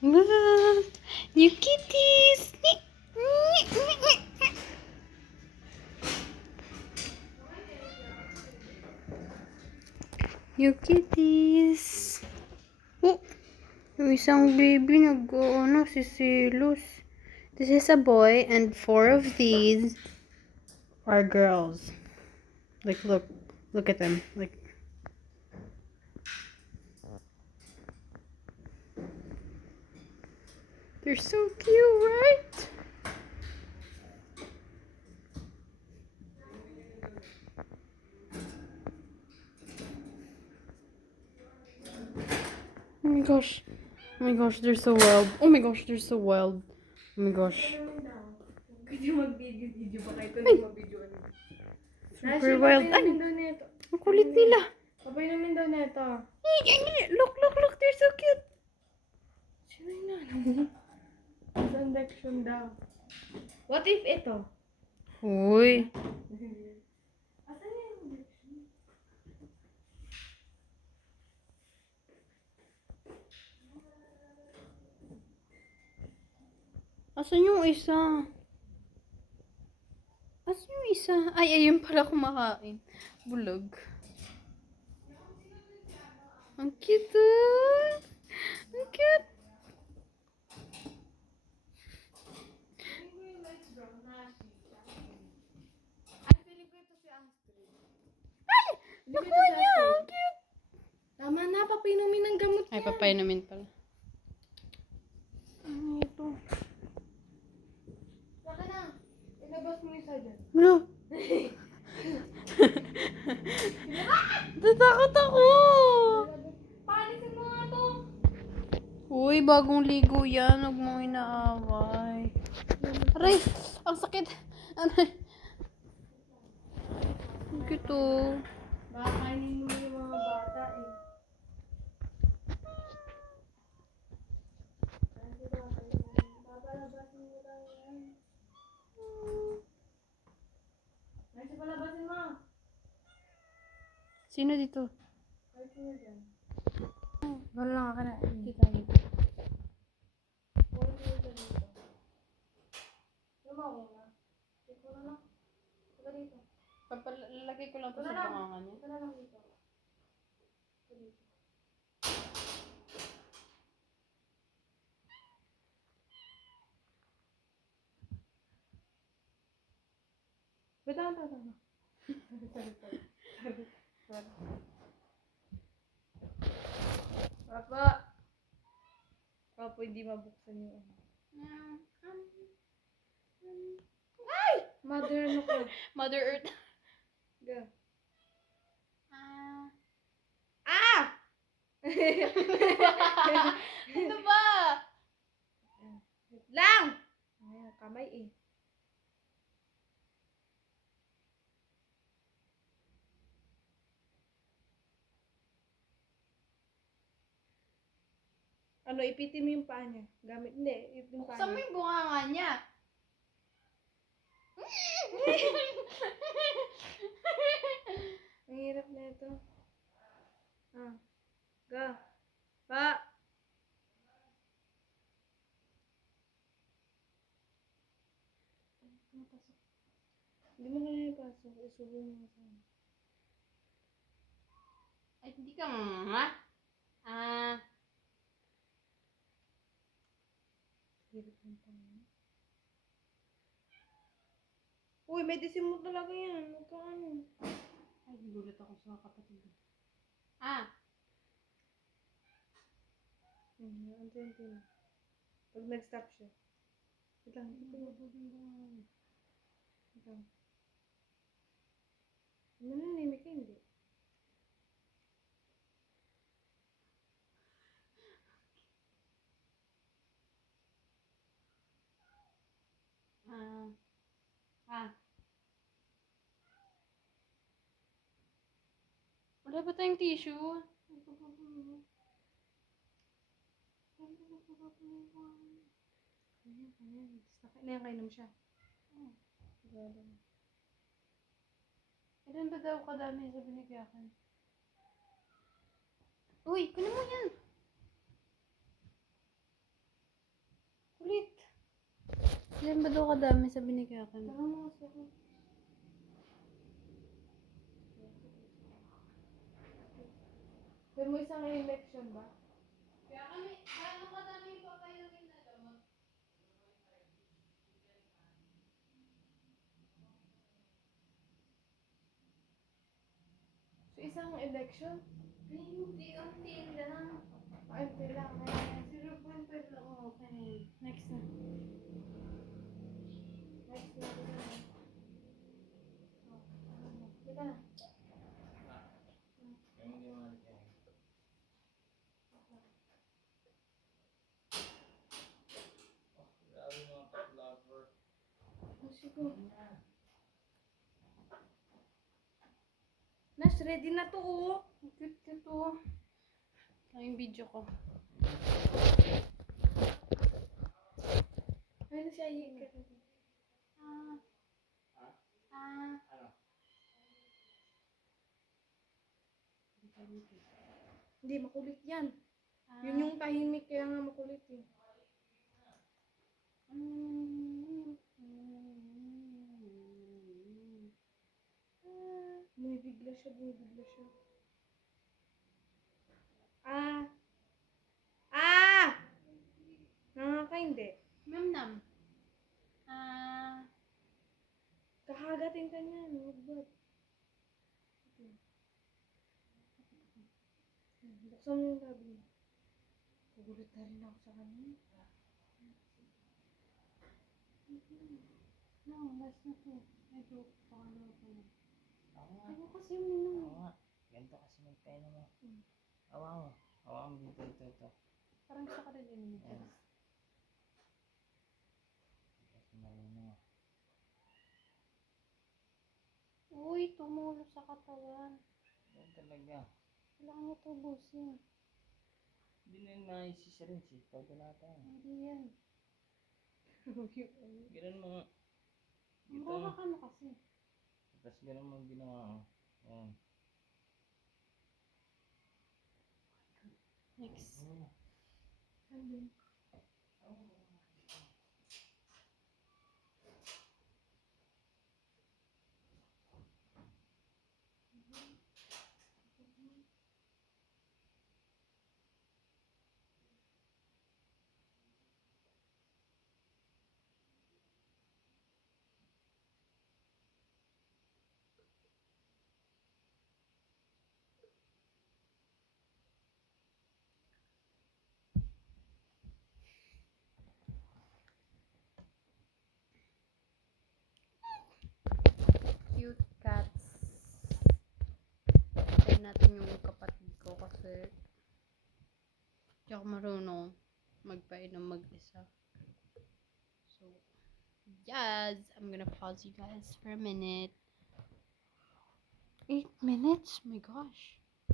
Look! New kitties! New kitties! Oh! Yung isang baby nag-ano, sisilos. This is a boy and 4 of these are girls. Like, look at them. Like, they're so cute, right? Oh my gosh. Oh my gosh, they're so wild. Oh my gosh, they're so wild. Oh my gosh. Kasi mag-video pa kayo. Ito Ay! na mag-video. Super wild. Ay! Ang kulit nila. Papay namin daw neto. Look, they're so cute. Sino yung nanay? Transaction daw. What if ito? Uy. Asan yung injection? Asan yung isa? Asan yung isa? Ay, ayun pala kumakain. Bulog. Ang cute. Ang cute. Ay, feeling ko ito si Astrid. Ay! Nakuha niya. Ang cute. Tama na, papinumin ng gamot Ay, niya. papainumin pala. Ano ito? Saka na. Ilabas mo isa dyan. Ano? Tatakot ako. Paalisin mo nga to. Uy, bagong ligo yan. Huwag mong inaaway. Aray! Ang sakit! Aray! Ang cute oh. Baka kainin mo yung mga bata eh. Papalabasin mo lang yan. Nancy, palabasin mo. Sino dito? Kahit sino dyan. Wala lang ka na. Kita dito. Huwag sino dyan dito. Lumawa na. Dito na lang. Ito dito. Lalagay ko lang to sa bangangan niya. Ito na lang dito. Ito dito. Betang. Papa. Papa, hindi mabuksan yung ano. Ay! Mother, ano ka? Mother Earth. Go. Ah. Ah! Ano ba? Lang! Ay, kamay eh. Ano, ipitin mo yung paa niya. Gamit, hindi, yung paa Buksan mo niya. yung bunganga niya. Ang hirap na ito. Ah. Go. Pa! Hindi mo na ipasok. Isubo mo sa ano. Ay, hindi ka mama. Ah. Hirap ng paa niya. Uy, medicine mo talaga yan. Huwag kang ano. Ay, gulat ako sa kapatid. Ah. Anto na. Pag nag-stop siya. Wait lang. Ito. Nananimik ka, hindi. Ah. Ah. Wala ba tayong tissue? Ayan. Nakain mo siya. Sigurado na. Ilan ba daw kadami sa binigyakan? Uy, kunin mo yan! Kasi ba daw kadami sabi ni Kakan? Tara mo kasi ako. Pero mo isang election ba? Kaya kami, paano kadami pa kayo ginagawa? So isang election? Unti-unti lang. Ante lang. 0.5 lang. Okay. Next na. Next na. Kita na. Sige. Nas, ready na to oh. Cute to. Ito yung video ko. Ayun na siya. Iikot. Hindi, makulit yan. Yun yung tahimik, kaya nga makulit eh. Bumibigla siya. Ah! Ah! Nangaka hindi. Nam. Kakagatin ka niyan. Huwag. Buksan mo yung labi mo. Kugulit na rin ako sa kanya. No, last na to. I joke. Pakalawa pa lang. Oo nga. Ano kasi yung minum? Oo nga. Ganito kasi magpena mo. Hawa mo. Hawa mo dito, ito. Parang gusto ka rin yun. Yan. Kasi malino. Uy, tumulo sa katawan. Yan talaga. Kailangan niya tubusin. Hindi na yun maisisirinse. Todo nata yan. Hindi yan. Ganun mo nga. Mura ka na kasi. Tapos ganun mo ginawa. Yan. Next. Andun. Cute cats. Tayo natin yung kapatid ko kasi di ako marunong magpainom mag-isa. So, yes! I'm gonna pause you guys for a minute. 8 minutes? My gosh.